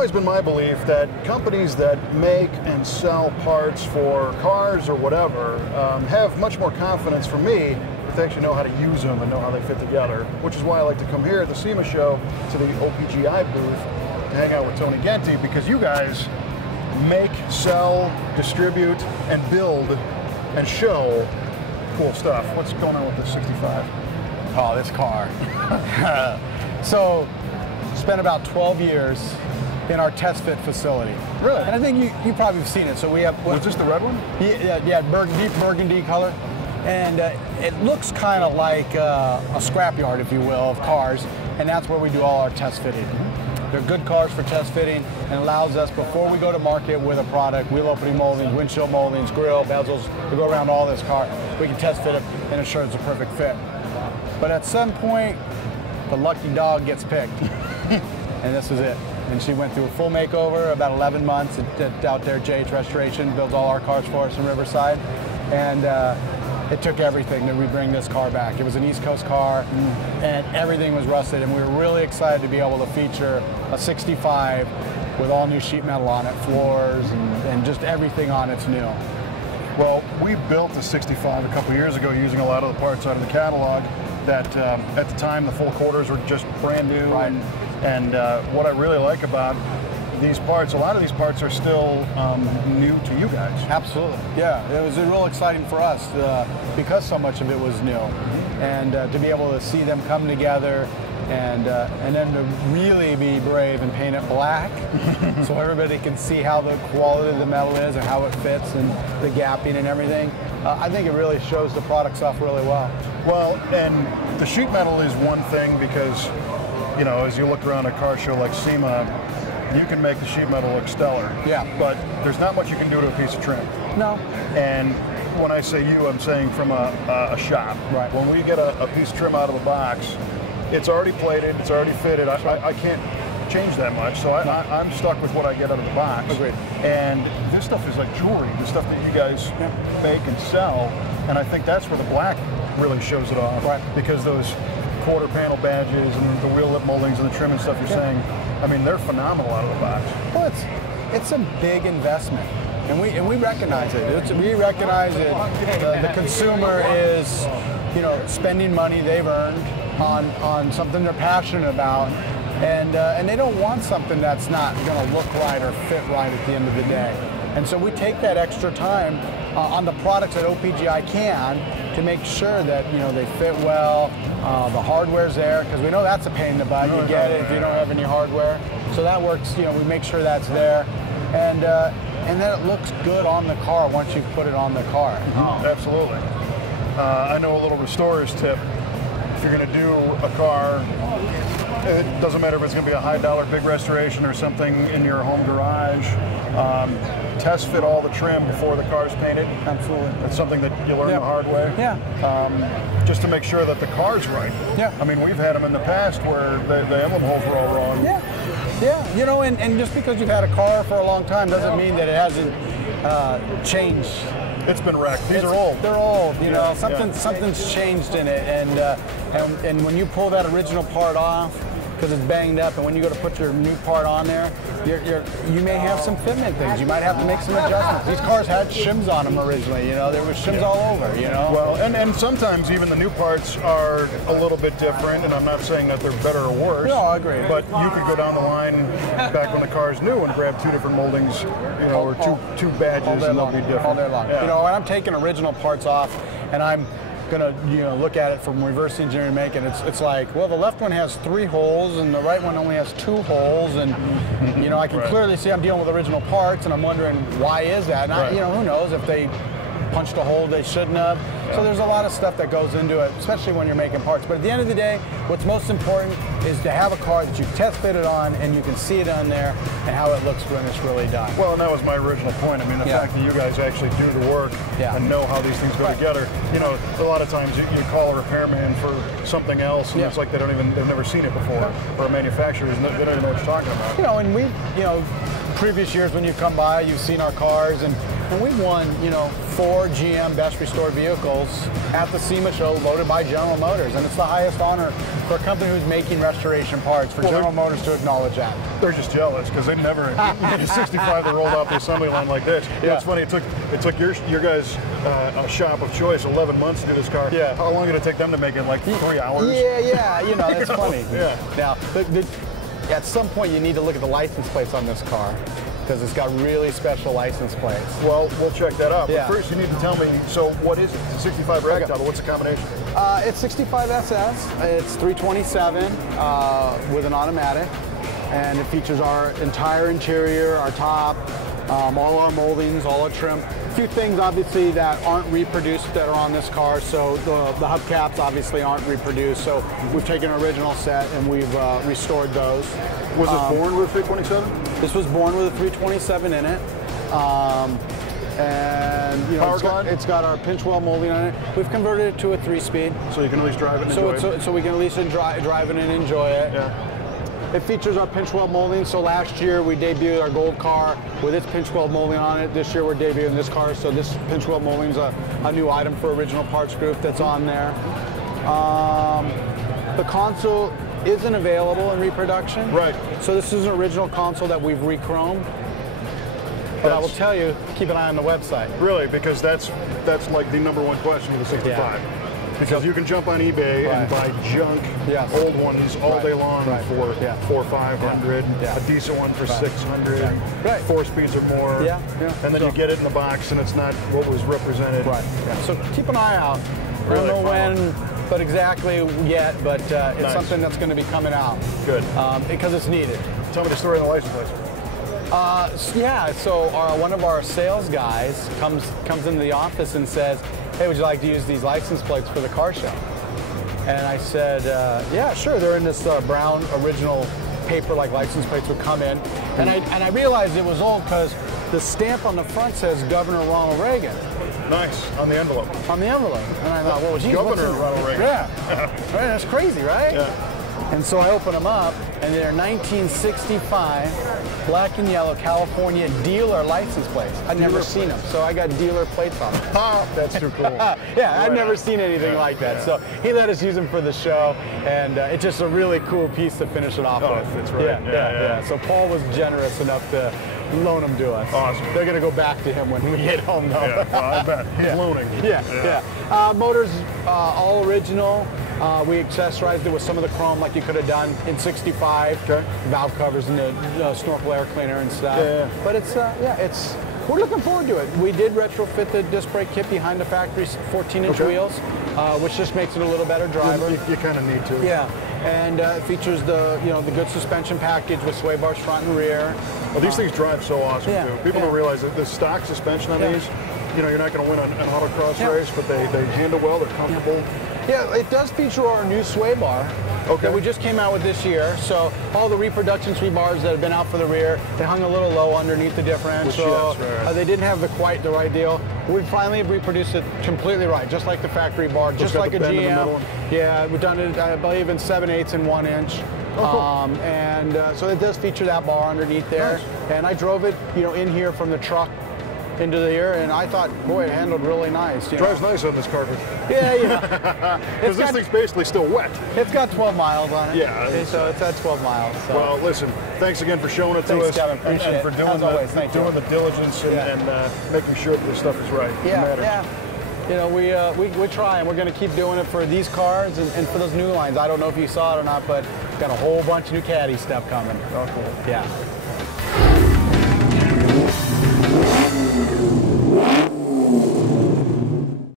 always been my belief that companies that make and sell parts for cars or whatever have much more confidence for me if they actually know how to use them and know how they fit together, which is why I like to come here at the Sema show to the OPGI booth to hang out with Tony Genti, because you guys make, sell, distribute, and build and show cool stuff. What's going on with this 65? Oh, this car. So, spent about 12 years in our test fit facility. Really? And I think you probably have seen it. So we have. Was this the red one? Yeah, deep burgundy color. And it looks kind of like a scrapyard, if you will, of cars. And that's where we do all our test fitting. They're good cars for test fitting and allows us, before we go to market with a product, wheel opening moldings, windshield moldings, grill, bezels, we go around all this car, we can test fit it and ensure it's a perfect fit. But at some point, the lucky dog gets picked. And this was it. And she went through a full makeover, about 11 months out there, JH Restoration, builds all our cars for us in Riverside. And it took everything that we bring this car back. It was an East Coast car, and everything was rusted, and we were really excited to be able to feature a 65 with all new sheet metal on it, floors, and just everything on it's new. Well, we built a 65 a couple years ago using a lot of the parts out of the catalog that at the time the full quarters were just brand new. Right. And what I really like about these parts, a lot of these parts are still new to you guys. Absolutely, yeah. It was real exciting for us because so much of it was new. And to be able to see them come together and then to really be brave and paint it black so everybody can see how the quality of the metal is and how it fits and the gapping and everything. I think it really shows the products off really well. Well, and the sheet metal is one thing because, you know, as you look around a car show like Sema, you can make the sheet metal look stellar. Yeah. But there's not much you can do to a piece of trim. No. And when I say you, I'm saying from a shop. Right. When we get a piece of trim out of the box, it's already plated, it's already fitted. I can't change that much, so I'm stuck with what I get out of the box. Agreed. And this stuff is like jewelry, the stuff that you guys make and sell, and I think that's where the black really shows it off. Right. Because those quarter panel badges and the wheel lip moldings and the trim and stuff you're saying, I mean, they're phenomenal out of the box. Well, it's a big investment, and we recognize it. We recognize it. The consumer is, you know, spending money they've earned on something they're passionate about, and they don't want something that's not going to look right or fit right at the end of the day. And so we take that extra time on the products that OPGI can to make sure that, you know, they fit well, the hardware's there, because we know that's a pain in the butt. You get it if you don't have any hardware. So that works, you know, we make sure that's there. And then it looks good on the car once you've put it on the car. Absolutely. I know a little restorer's tip. If you're going to do a car, it doesn't matter if it's going to be a high dollar big restoration or something in your home garage, test fit all the trim before the car's painted. Absolutely. It's something that you learn the hard way. Yeah. Just to make sure that the car's right. Yeah. I mean, we've had them in the past where the emblem holes were all wrong. Yeah. Yeah. You know, and just because you've had a car for a long time doesn't mean that it hasn't changed. It's been wrecked. These are old. They're old. You know, something's changed in it, and when you pull that original part off, because it's banged up, and when you go to put your new part on there, you may have some fitment things. You might have to make some adjustments. These cars had shims on them originally, you know. There was shims all over, you know. Well, and sometimes even the new parts are a little bit different, and I'm not saying that they're better or worse. No, I agree. But you could go down the line back when the car's new and grab two different moldings, you know, or two badges, and they'll be different. All day long. Yeah. You know, and I'm taking original parts off, and I'm gonna, you know, look at it from reverse engineering and make it. It's like, well, the left one has 3 holes and the right one only has 2 holes, and you know, I can clearly see I'm dealing with original parts, and I'm wondering why is that? And you know, who knows if they punched a hole they shouldn't have. So there's a lot of stuff that goes into it, especially when you're making parts. But at the end of the day, what's most important is to have a car that you test fitted on and you can see it on there and how it looks when it's really done. Well, and that was my original point. I mean, the fact that you guys actually do the work and know how these things go together. You know, a lot of times you call a repairman for something else, and it's like they've never seen it before, or a manufacturer, they don't even know what you're talking about. You know, and previous years when you come by, you've seen our cars, and And we've won, you know, 4 GM Best Restored Vehicles at the Sema show, voted by General Motors, and it's the highest honor for a company who's making restoration parts for General Motors to acknowledge that. They're just jealous because they never made a 65 that rolled off the assembly line like this. Yeah. It's funny. It took your guys a shop of choice 11 months to do this car. Yeah. How long did it take them to make it? Like 3 hours? Yeah. You know, that's funny. Yeah. Now, at some point, you need to look at the license plates on this car, because it's got really special license plates. Well, we'll check that out. Yeah. But first, you need to tell me, so what is it? It's a 65 ragtop. What's the combination? It's 65 SS. It's 327 with an automatic, and it features our entire interior, our top, all our moldings, all our trim. A few things, obviously, that aren't reproduced that are on this car. So the hubcaps obviously aren't reproduced. So we've taken an original set and we've restored those. Was it born with a 327? This was born with a 327 in it. And you know, it's got our pinch weld molding on it. We've converted it to a 3-speed. So you can at least drive it and enjoy it? So we can at least drive it and enjoy it. Yeah. It features our pinch weld molding. So last year we debuted our gold car with its pinch weld molding on it. This year we're debuting this car. So this pinch weld molding is a new item for Original Parts Group that's on there. The console isn't available in reproduction. Right. So this is an original console that we've re-chromed. But I will tell you, keep an eye on the website. Really, because that's like the #1 question with the 65. Yeah. Because you can jump on eBay and buy junk, old ones all day long for 400 or 500, a decent one for 600, 4 speeds or more, and then you get it in the box and it's not what was represented. Right. Yeah. So keep an eye out. I don't know when, but exactly yet, but it's something that's going to be coming out. Good. Because it's needed. Tell me the story of the license plate. So one of our sales guys comes into the office and says, "Hey, would you like to use these license plates for the car show?" And I said, "Yeah, sure." They're in this brown original paper, like license plates would come in, and I realized it was old because the stamp on the front says Governor Ronald Reagan. Nice, on the envelope. On the envelope, and I thought, well, geez, Governor Ronald Reagan. Yeah, right, that's crazy, right? Yeah. And so I open them up, and they're 1965 black and yellow California dealer license plates. I'd never seen them, so I got dealer plates on them. That's too cool. Yeah, I've never seen anything like that. Yeah. So he let us use them for the show, and it's just a really cool piece to finish it off with. That's right. Yeah. So Paul was generous enough to loan them to us. Awesome. They're going to go back to him when we get home, though. Yeah, well, I bet. He's loaning. Yeah. Motors, all original. We accessorized it with some of the chrome like you could have done in 65. Okay. Valve covers and the snorkel air cleaner and stuff. Yeah. But it's we're looking forward to it. We did retrofit the disc brake kit behind the factory 14-inch wheels, which just makes it a to better driver. You kind of need to. Yeah. And it features the good suspension package with sway bars front and rear. Well, these things drive so awesome too. People don't realize that the stock suspension on these, you're not going to win an autocross race, but they handle well. They're comfortable. Yeah, it does feature our new sway bar that we just came out with this year. So all the reproduction sway bars that have been out for the rear, they hung a little low underneath the differential. They didn't have quite the right deal. We finally reproduced it completely right, just like the factory bar, just like a GM. Yeah, we've done it, I believe, in 7/8 and 1 inch. So it does feature that bar underneath there. Nice. And I drove it, in here from the truck into the air, and I thought, boy, it handled really nice. Drives nice on this carpet. Yeah. Because this thing's basically still wet. It's got 12 miles on it. Yeah. So it's at 12 miles. So. Well, listen, thanks again for showing it to us. Kevin, appreciate and for doing the diligence and making sure that this stuff is right. Yeah. We try, and we're going to keep doing it for these cars and for those new lines. I don't know if you saw it or not, but got a whole bunch of new Caddy stuff coming. Oh, cool. Yeah.